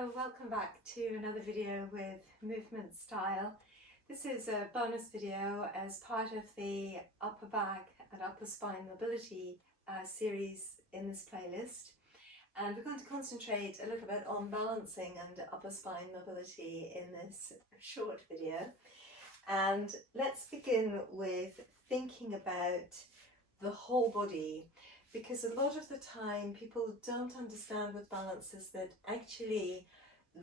Hello, welcome back to another video with movement style. This is a bonus video as part of the upper back and upper spine mobility series in this playlist, and we're going to concentrate a little bit on balancing and upper spine mobility in this short video. And let's begin with thinking about the whole body, because a lot of the time people don't understand with balance is that actually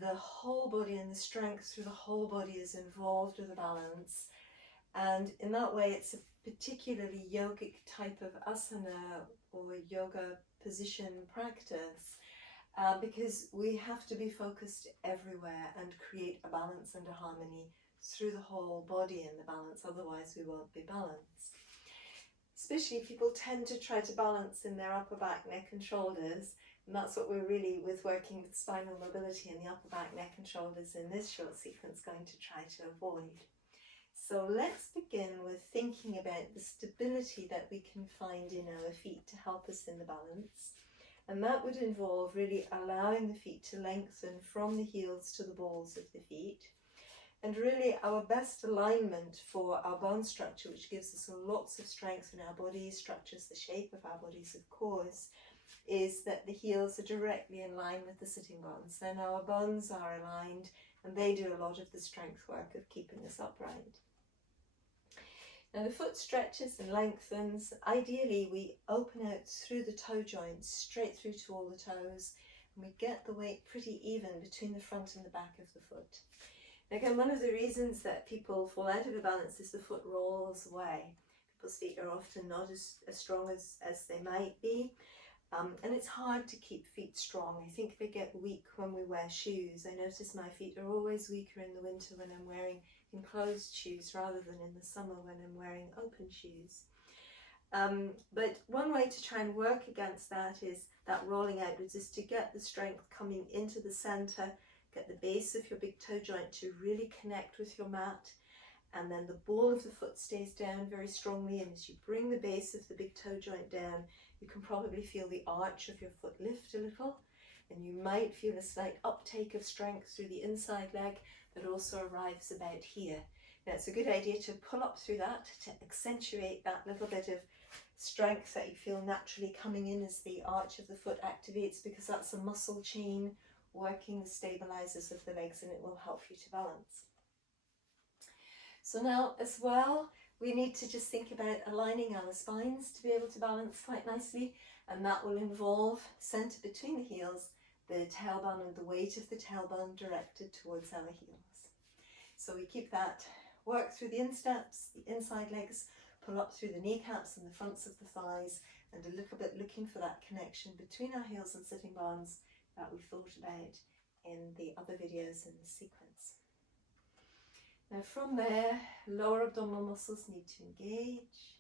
the whole body and the strength through the whole body is involved with the balance, and in that way it's a particularly yogic type of asana or yoga position practice, because we have to be focused everywhere and create a balance and a harmony through the whole body in the balance, otherwise we won't be balanced. Especially people tend to try to balance in their upper back, neck and shoulders, and that's what we're really, with working with spinal mobility in the upper back, neck and shoulders in this short sequence, going to try to avoid. So let's begin with thinking about the stability that we can find in our feet to help us in the balance. And that would involve really allowing the feet to lengthen from the heels to the balls of the feet. And really our best alignment for our bone structure, which gives us lots of strength in our bodies, structures the shape of our bodies of course, is that the heels are directly in line with the sitting bones. Then our bones are aligned and they do a lot of the strength work of keeping us upright. Now the foot stretches and lengthens. Ideally we open out through the toe joints, straight through to all the toes, and we get the weight pretty even between the front and the back of the foot. Again, one of the reasons that people fall out of the balance is the foot rolls away. People's feet are often not as strong as they might be, and it's hard to keep feet strong. I think they get weak when we wear shoes. I notice my feet are always weaker in the winter when I'm wearing enclosed shoes rather than in the summer when I'm wearing open shoes. But one way to try and work against that is that rolling outwards, is to get the strength coming into the center. Get the base of your big toe joint to really connect with your mat, and then the ball of the foot stays down very strongly, and as you bring the base of the big toe joint down, you can probably feel the arch of your foot lift a little, and you might feel a slight uptake of strength through the inside leg that also arrives about here. Now it's a good idea to pull up through that to accentuate that little bit of strength that you feel naturally coming in as the arch of the foot activates, because that's a muscle chain working the stabilizers of the legs, and it will help you to balance. So now as well, we need to just think about aligning our spines to be able to balance quite nicely, and that will involve center between the heels, the tailbone and the weight of the tailbone directed towards our heels. So we keep that work through the insteps, the inside legs, pull up through the kneecaps and the fronts of the thighs, and a little bit looking for that connection between our heels and sitting bones that we thought about in the other videos in the sequence. Now from there, lower abdominal muscles need to engage.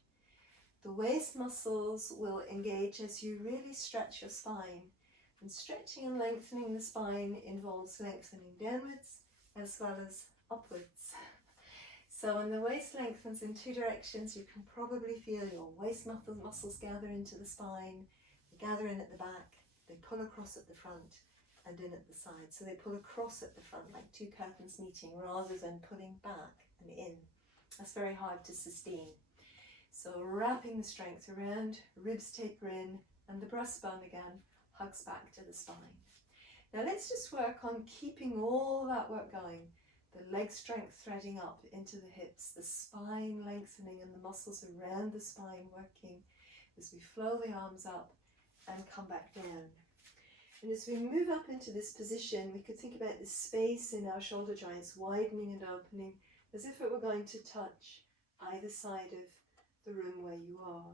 The waist muscles will engage as you really stretch your spine, and stretching and lengthening the spine involves lengthening downwards as well as upwards. So when the waist lengthens in two directions, you can probably feel your waist muscles gather into the spine, they gather in at the back, they pull across at the front and in at the side. So they pull across at the front like two curtains meeting rather than pulling back and in. That's very hard to sustain. So wrapping the strength around, ribs taper in, and the breastbone again hugs back to the spine. Now let's just work on keeping all that work going. The leg strength threading up into the hips, the spine lengthening and the muscles around the spine working as we flow the arms up and come back down. And as we move up into this position, we could think about this space in our shoulder joints widening and opening as if it were going to touch either side of the room where you are.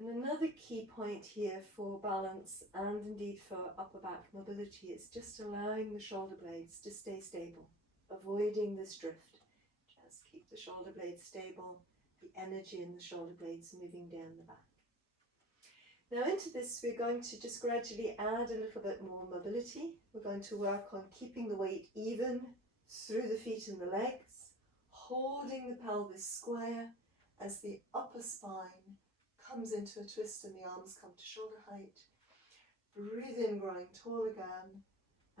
And another key point here for balance and indeed for upper back mobility is just allowing the shoulder blades to stay stable, avoiding this drift. Just keep the shoulder blades stable, the energy in the shoulder blades moving down the back. Now into this we're going to just gradually add a little bit more mobility. We're going to work on keeping the weight even through the feet and the legs, holding the pelvis square as the upper spine comes into a twist and the arms come to shoulder height. Breathe in, growing tall again,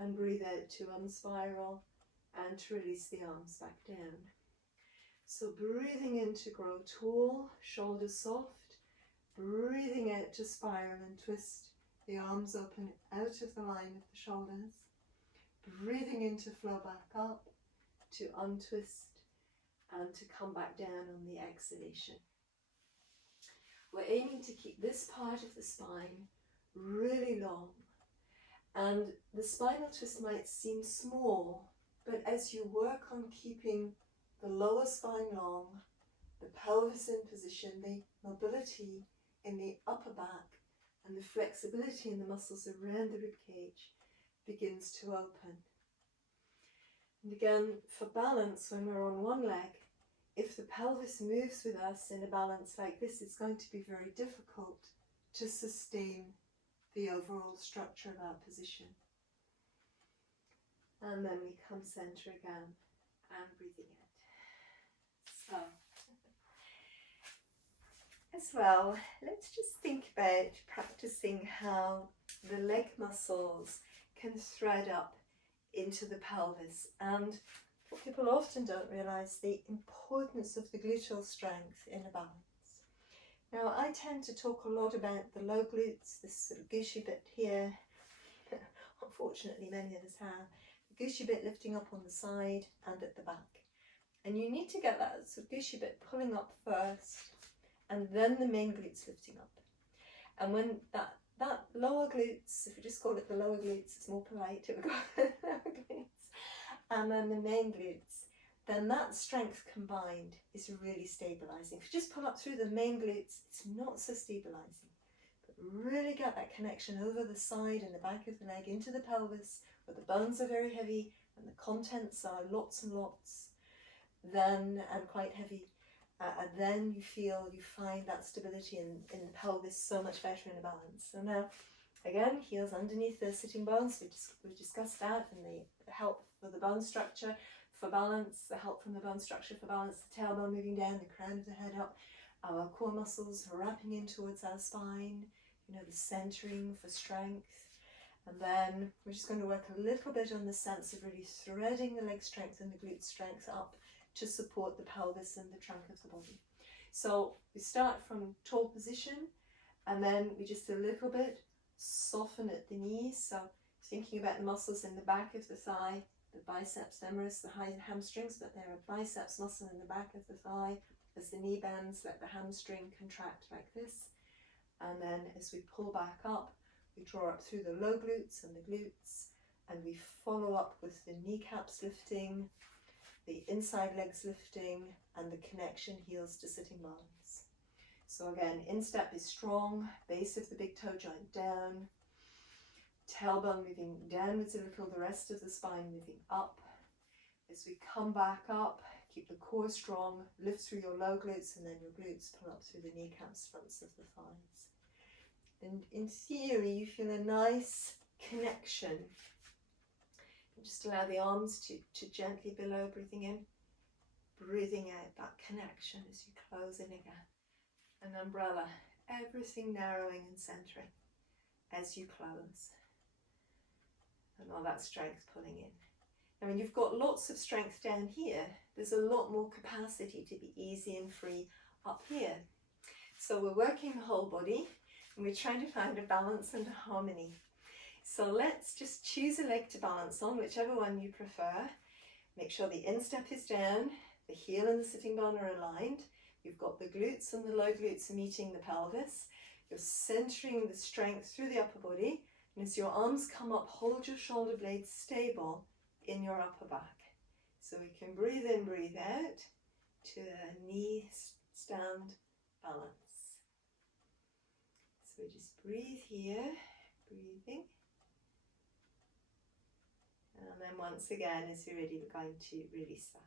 and breathe out to unspiral and to release the arms back down. So breathing in to grow tall, shoulders soft, breathing out to spiral and twist the arms open out of the line of the shoulders, breathing in to flow back up, to untwist and to come back down on the exhalation. We're aiming to keep this part of the spine really long, and the spinal twist might seem small, but as you work on keeping the lower spine long, the pelvis in position, the mobility in the upper back and the flexibility in the muscles around the rib cage begins to open. And again, for balance, when we're on one leg, if the pelvis moves with us in a balance like this, it's going to be very difficult to sustain the overall structure of our position. And then we come center again and breathing in. So, as well, let's just think about practicing how the leg muscles can thread up into the pelvis, and what people often don't realise, the importance of the gluteal strength in a balance. Now, I tend to talk a lot about the low glutes, this sort of gushy bit here. Unfortunately, many of us have the gushy bit lifting up on the side and at the back, and you need to get that sort of gushy bit pulling up first, and then the main glutes lifting up. And when that lower glutes, if we just call it the lower glutes, it's more polite to go lower glutes, and then the main glutes, then that strength combined is really stabilizing. If you just pull up through the main glutes, it's not so stabilizing, but really get that connection over the side and the back of the leg into the pelvis, where the bones are very heavy and the contents are lots and lots, then, and quite heavy. And then you find that stability in the pelvis so much better in a balance. So now, again, heels underneath the sitting bones. We discussed that, and the help for the bone structure for balance, the help from the bone structure for balance, the tailbone moving down, the crown of the head up, our core muscles wrapping in towards our spine, the centering for strength. And then we're just going to work a little bit on the sense of really threading the leg strength and the glute strength up to support the pelvis and the trunk of the body. So we start from tall position, and then we just a little bit soften at the knees. So thinking about the muscles in the back of the thigh, the biceps femoris, the high hamstrings, but there are biceps muscle in the back of the thigh. As the knee bends, let the hamstring contract like this. And then as we pull back up, we draw up through the low glutes and the glutes, and we follow up with the kneecaps lifting, the inside legs lifting, and the connection heels to sitting bones. So again, instep is strong, base of the big toe joint down, tailbone moving downwards a little, the rest of the spine moving up. As we come back up, keep the core strong, lift through your low glutes, and then your glutes pull up through the kneecaps, fronts of the thighs. And in theory, you feel a nice connection. Just allow the arms to gently below, breathing in, breathing out, that connection as you close in again. An umbrella, everything narrowing and centering as you close. And all that strength pulling in. I mean, you've got lots of strength down here. There's a lot more capacity to be easy and free up here. So we're working the whole body, and we're trying to find a balance and a harmony. So let's just choose a leg to balance on, whichever one you prefer. Make sure the instep is down, the heel and the sitting bone are aligned. You've got the glutes and the low glutes meeting the pelvis. You're centering the strength through the upper body. And as your arms come up, hold your shoulder blades stable in your upper back. So we can breathe in, breathe out to a knee stand balance. So we just breathe here, breathing. And then once again, as you're ready, we're going to release that.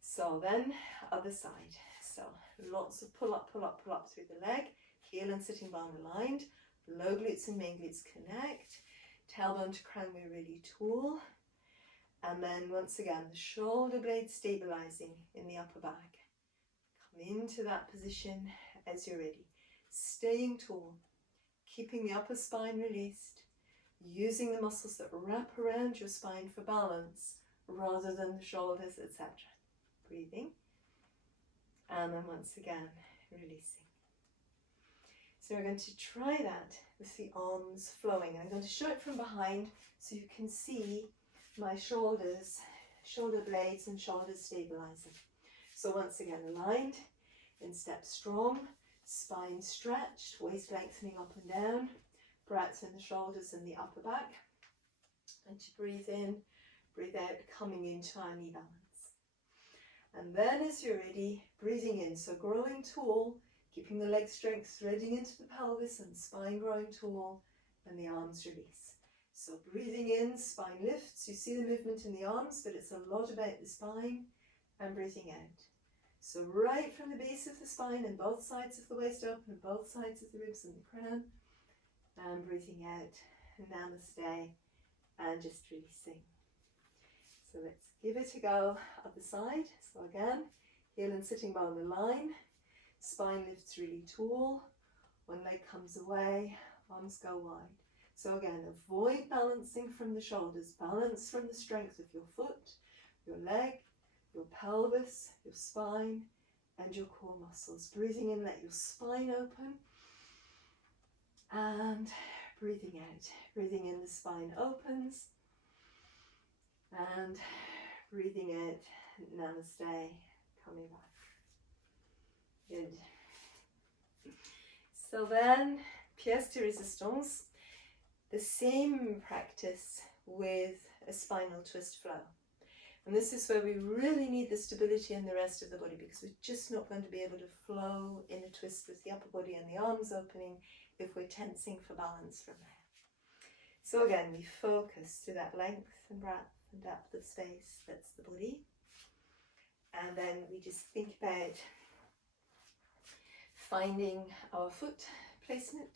So then, other side. So lots of pull up through the leg, heel and sitting bone aligned, low glutes and main glutes connect, tailbone to crown, we're really tall. And then once again, the shoulder blades stabilizing in the upper back. Come into that position as you're ready. Staying tall, keeping the upper spine released, using the muscles that wrap around your spine for balance rather than the shoulders, etc. Breathing, and then once again releasing. So we're going to try that with the arms flowing. I'm going to show it from behind so you can see my shoulders, shoulder blades and shoulders stabilizing. So once again, aligned, in step strong, spine stretched, waist lengthening up and down, breaths in the shoulders and the upper back. And to breathe in, breathe out, coming into our knee balance. And then as you're ready, breathing in, so growing tall, keeping the leg strength threading into the pelvis and spine growing tall, and the arms release. So breathing in, spine lifts, you see the movement in the arms, but it's a lot about the spine, and breathing out. So right from the base of the spine and both sides of the waist open and both sides of the ribs and the crown, and breathing out, namaste, and just releasing. So let's give it a go other side. So again, heel and sitting bone align, spine lifts really tall, one leg comes away, arms go wide. So again, avoid balancing from the shoulders, balance from the strength of your foot, your leg, your pelvis, your spine, and your core muscles. Breathing in, let your spine open, and breathing out. Breathing in, the spine opens, and breathing out, namaste, coming back. Good. So then, pièce de résistance, the same practice with a spinal twist flow. And this is where we really need the stability in the rest of the body, because we're just not going to be able to flow in a twist with the upper body and the arms opening if we're tensing for balance from there. So again, we focus to that length and breadth and depth of space, that's the body. And then we just think about finding our foot placement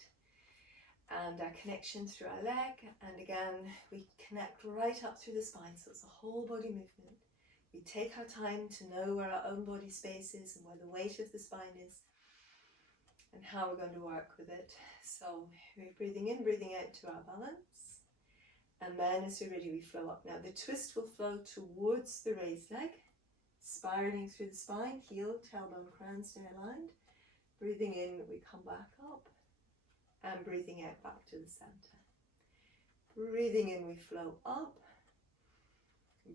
and our connection through our leg, and again we connect right up through the spine, so it's a whole body movement. We take our time to know where our own body space is and where the weight of the spine is and how we're going to work with it. So we're breathing in, breathing out to our balance, and then as we're ready we flow up. Now the twist will flow towards the raised leg, spiraling through the spine, heel, tailbone, crown stay aligned. Breathing in, we come back up, and breathing out back to the center. Breathing in, we flow up.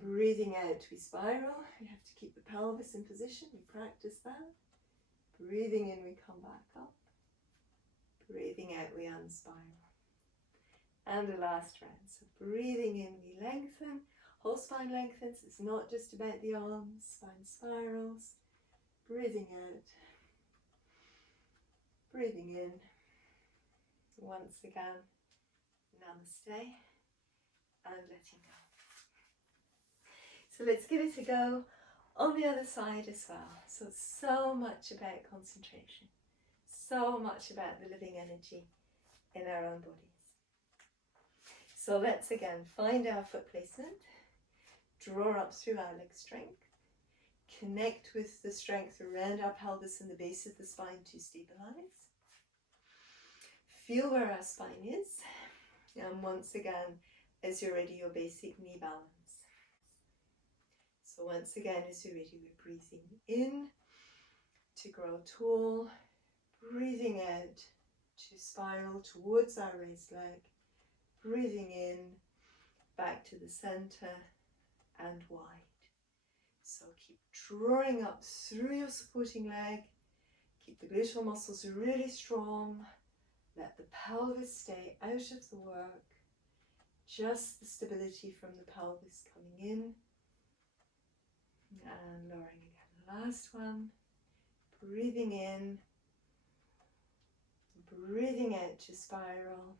Breathing out, we spiral. We have to keep the pelvis in position. We practice that. Breathing in, we come back up. Breathing out, we unspiral. And the last round. So breathing in, we lengthen. Whole spine lengthens. It's not just about the arms. Spine spirals. Breathing out. Breathing in. Once again, namaste, and letting go. So let's give it a go on the other side as well. So it's so much about concentration, so much about the living energy in our own bodies. So let's again find our foot placement, draw up through our leg strength, connect with the strength around our pelvis and the base of the spine to stabilize. Feel where our spine is, and once again, as you're ready, your basic knee balance. So once again, as you're ready, we're breathing in to grow tall, breathing out to spiral towards our raised leg, breathing in, back to the center and wide. So keep drawing up through your supporting leg, keep the gluteal muscles really strong. Let the pelvis stay out of the work, just the stability from the pelvis coming in and lowering again. Last one, breathing in, breathing out to spiral,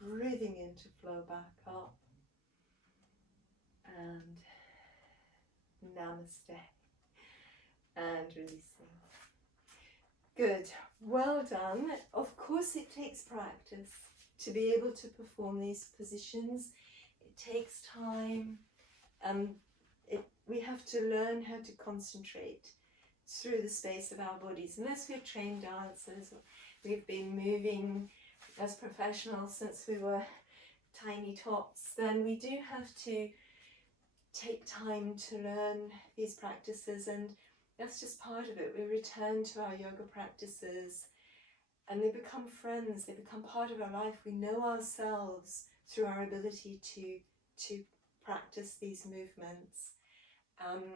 breathing in to flow back up, and namaste, and releasing. Good, well done. Of course it takes practice to be able to perform these positions. It takes time, and we have to learn how to concentrate through the space of our bodies. Unless we're trained dancers, we've been moving as professionals since we were tiny tots, then we do have to take time to learn these practices, and that's just part of it. We return to our yoga practices and they become friends, they become part of our life. We know ourselves through our ability to practice these movements.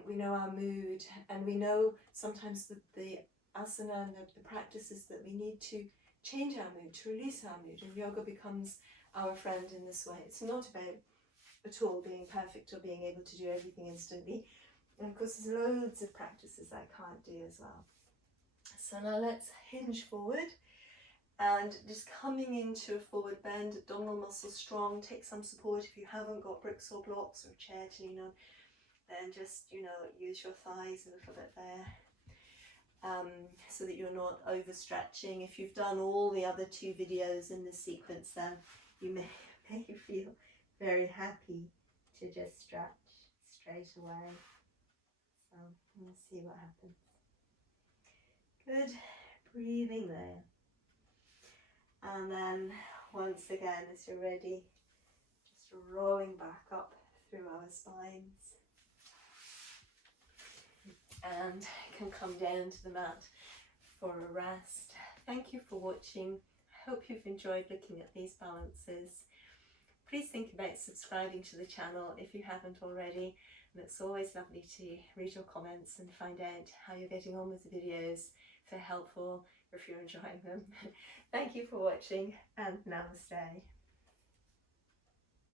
We know our mood, and we know sometimes that the asana and the practices that we need to change our mood, to release our mood, and yoga becomes our friend in this way. It's not about at all being perfect or being able to do everything instantly, and of course there's loads of practices I can't do as well. So now let's hinge forward, and just coming into a forward bend, abdominal muscles strong. Take some support if you haven't got bricks or blocks or a chair to lean on, then just, you know, use your thighs a little bit there, so that you're not overstretching. If you've done all the other 2 videos in this sequence, then you may feel very happy to just stretch straight away. So let's see what happens. Good, breathing there. And then once again, as you're ready, just rolling back up through our spines. And can come down to the mat for a rest. Thank you for watching. I hope you've enjoyed looking at these balances. Please think about subscribing to the channel if you haven't already, and it's always lovely to read your comments and find out how you're getting on with the videos, if they're helpful or if you're enjoying them. Thank you for watching, and namaste.